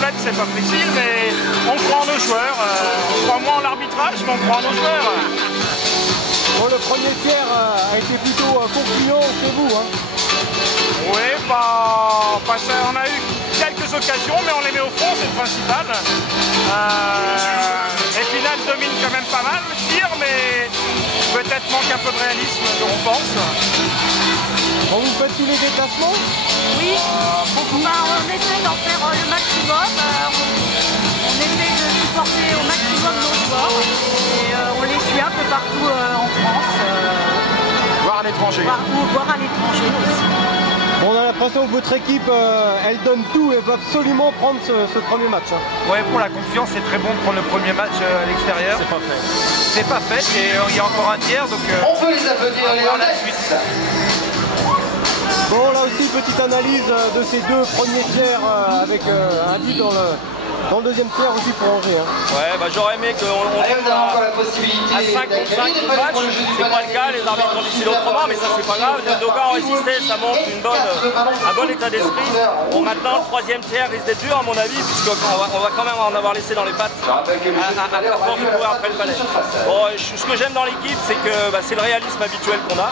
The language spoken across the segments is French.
complète, c'est pas facile, mais on croit en nos joueurs. On croit moins en l'arbitrage, mais on croit en nos joueurs. Bon, le premier tiers a été plutôt concluant chez vous. Hein. Oui, on a eu quelques occasions, mais on les met au fond, c'est le principal. Épinal domine quand même pas mal le tir, mais peut-être manque un peu de réalisme, on pense. Bon, vous faites tous les déplacements? Oui, on essaie d'en faire le maximum. On essaie de supporter au maximum nos joueurs et on les suit un peu partout en France. Voire à l'étranger. Voire à l'étranger aussi. Bon, on a l'impression que votre équipe, elle donne tout et veut absolument prendre ce premier match. Hein. Ouais, pour la confiance, c'est très bon de prendre le premier match à l'extérieur. C'est pas fait. C'est pas fait et il y a encore un tiers, donc on peut les applaudir, on va voir la suite. Bon, là aussi, petite analyse de ces deux premiers tiers avec un but dans le deuxième tiers aussi pour Angers. Hein. Ouais, bah j'aurais aimé qu'on Allez, vous avez encore la possibilité à 5 contre 5 du match. C'est pas le cas, les arbitres ont décidé autrement, mais ça c'est pas grave. Doga ont résisté, ça montre un bon état d'esprit. Bon, maintenant le troisième tiers risque d'être dur à mon avis, puisqu'on va quand même en avoir laissé dans les pattes à force de courir après le balai. Bon, ce que j'aime dans l'équipe, c'est que c'est le réalisme habituel qu'on a.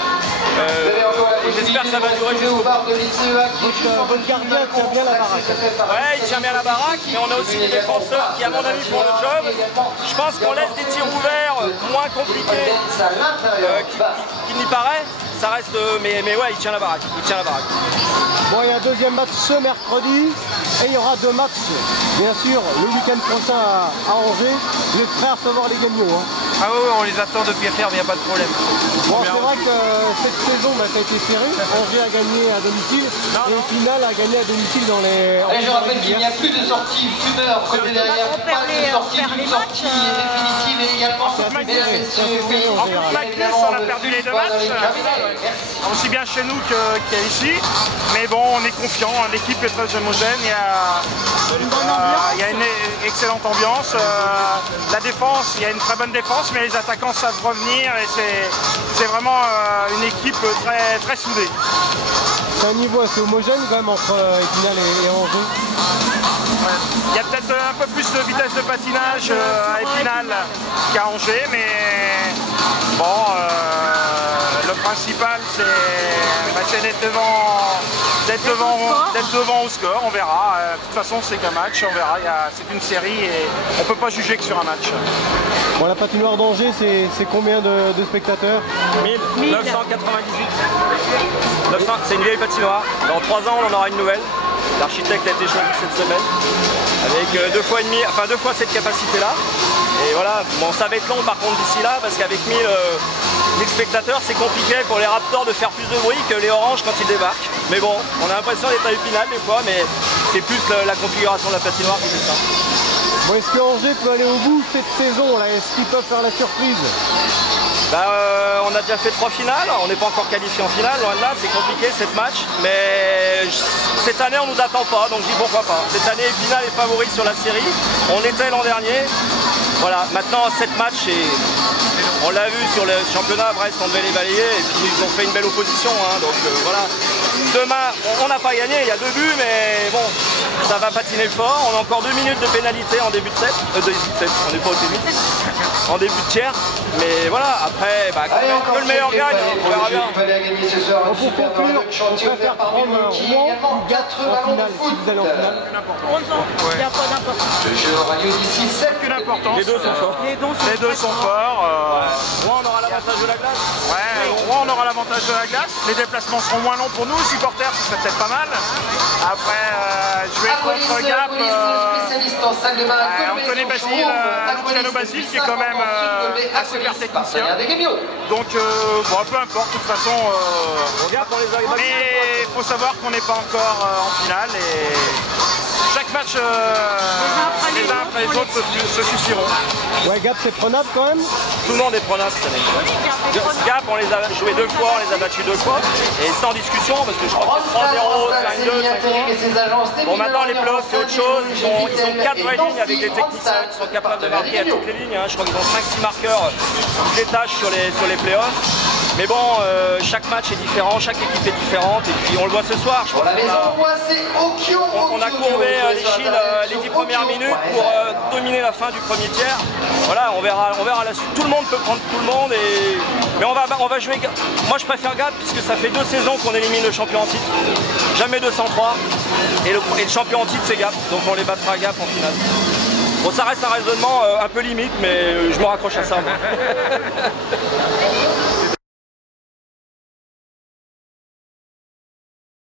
J'espère que ça va durer jusqu'au bout. Votre gardien tient bien la baraque. Ouais, il tient bien la baraque, mais on a aussi des défenseurs qui, à mon avis, font le job. Je pense qu'on laisse des tirs ouverts moins compliqués qu'il n'y paraît. Ça reste, mais ouais, il tient la baraque. Il tient la baraque. Bon, il y a un deuxième match ce mercredi et il y aura deux matchs, bien sûr, le week-end prochain à Angers. Vous êtes prêts à recevoir les gagnants. Hein. ah ouais, on les attend depuis ferme, il n'y a pas de problème. Bon, c'est vrai que cette saison, ça a été serré. Angers a gagné à domicile et Épinal a gagné à domicile dans les... Allez, je rappelle qu'il n'y a plus de sortie fumeur côté derrière, pas de sortie d'une sortie définitive et également En on a perdu les deux matchs, aussi bien chez nous qu'ici, mais bon, on est confiant, l'équipe est très homogène, il y a une excellente ambiance, la défense, il y a une très bonne défense, mais les attaquants savent revenir et c'est vraiment une équipe très, très soudée. C'est un niveau assez homogène quand même entre Épinal et Angers. Il y a peut-être un peu plus de vitesse de patinage à Épinal qu'à Angers, mais bon, le principal c'est d'être devant au score, on verra. De toute façon c'est qu'un match, on verra, c'est une série et on ne peut pas juger que sur un match. Bon, la patinoire d'Angers, c'est combien de spectateurs? 1998. C'est une vieille patinoire. Dans 3 ans, on en aura une nouvelle. L'architecte a été choisi cette semaine avec 2 fois cette capacité-là. Et voilà, bon, ça va être long par contre d'ici là parce qu'avec 1000 spectateurs, c'est compliqué pour les Raptors de faire plus de bruit que les Oranges quand ils débarquent. Mais bon, on a l'impression d'être à Épinal des fois, mais c'est plus la configuration de la patinoire qui fait ça. Bon, est-ce que Angers peut aller au bout cette saison là? Est-ce qu'ils peuvent faire la surprise? On a déjà fait 3 finales, on n'est pas encore qualifié en finale, loin de là, c'est compliqué 7 matchs, mais cette année on ne nous attend pas, donc je dis pourquoi pas. Cette année Épinal est favori sur la série, on était l'an dernier, voilà, maintenant 7 matchs et on l'a vu sur le championnat, Brest on devait les balayer et puis ils ont fait une belle opposition, hein, donc voilà. Demain on n'a pas gagné, il y a 2 buts, mais bon, ça va patiner fort, on a encore 2 minutes de pénalité en début de set, on n'est pas au tennis, en début de tiers, mais voilà, après, que le meilleur gagne, on verra bien. Pour conclure, on préfère prendre Rouen ou Gap en finale, si vous allez en finale. Il n'y a pas d'importance. Le jeu radio d'ici 7 Aucune importance. Les deux sont forts. Les deux sont forts. Rouen, on aura l'avantage de la glace. Ouais, Rouen, on aura l'avantage de la glace. Les déplacements seront moins longs pour nous, supporters, ce serait peut-être pas mal. Après, je vais contre Gap. spécialiste en salle de bain. On connaît Basile, Luciano Basile, qui est quand même un super technicien. Donc, bon, peu importe, de toute façon. Mais il faut savoir qu'on n'est pas encore en finale et chaque match, les uns après les autres se suffiront. Ouais, Gap, c'est prenable quand même? Tout le monde est prenable cette année. Gap, on les a joués 2 fois, on les a battus 2 fois. Et sans discussion, parce que je crois que 3-0, 5-2, 5-3. Bon, maintenant les playoffs, c'est autre chose. Ils ont 4 vraies lignes avec des techniciens qui sont capables de marquer à toutes les lignes. Je crois qu'ils ont 5-6 marqueurs qui se détachent sur les playoffs. Mais bon, chaque match est différent, chaque équipe est différente. Et puis on le voit ce soir. Je pense on a courbé l'échine les 10 premières minutes pour dominer la fin du premier tiers. Voilà, on verra la suite. Tout le monde peut prendre tout le monde. Mais on va jouer. Moi je préfère Gap puisque ça fait 2 saisons qu'on élimine le champion en titre. Jamais 203. Et le champion en titre c'est Gap. Donc on les battra à Gap en finale. Bon, ça reste un raisonnement un peu limite, mais je me raccroche à ça moi.